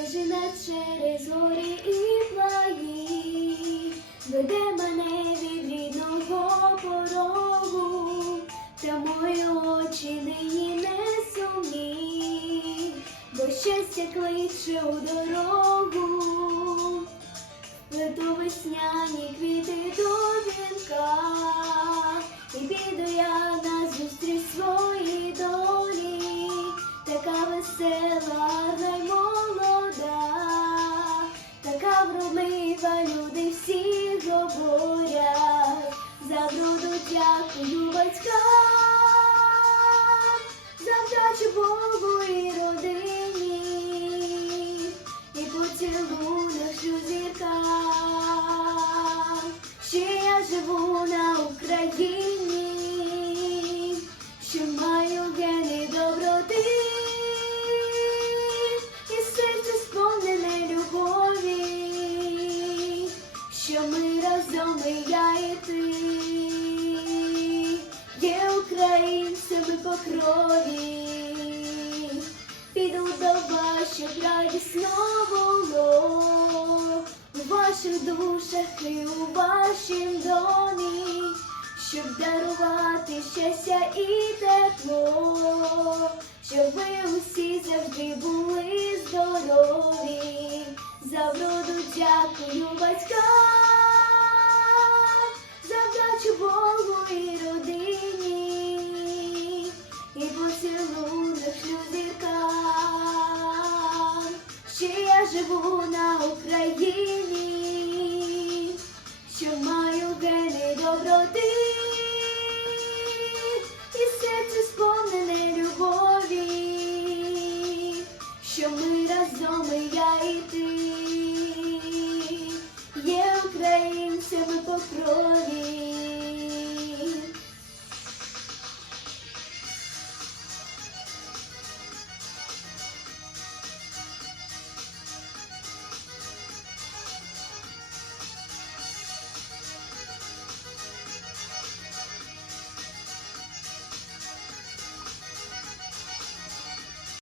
стежина через гори і плаї, веде мене від рідного порогу, та мої очі нині не сумні, бо щастя кличе у дорогу. Вродлива, люди всі говорять, за вроду дякую батькам, за вдачу Богу і родині. І поцілунок що зірка, ще я живу на Україні, разом я і ти, є українцями по крові. Піду до вас, щоб радісно було. У ваших душах і у вашім домі, щоб дарувати щастя і тепло, щоб ви усі завжди були здорові. За вроду дякую батькам, живу на Україні, що маю гени доброти, і серце сповнене любові, що ми разом і я і ти, є українцями по крові.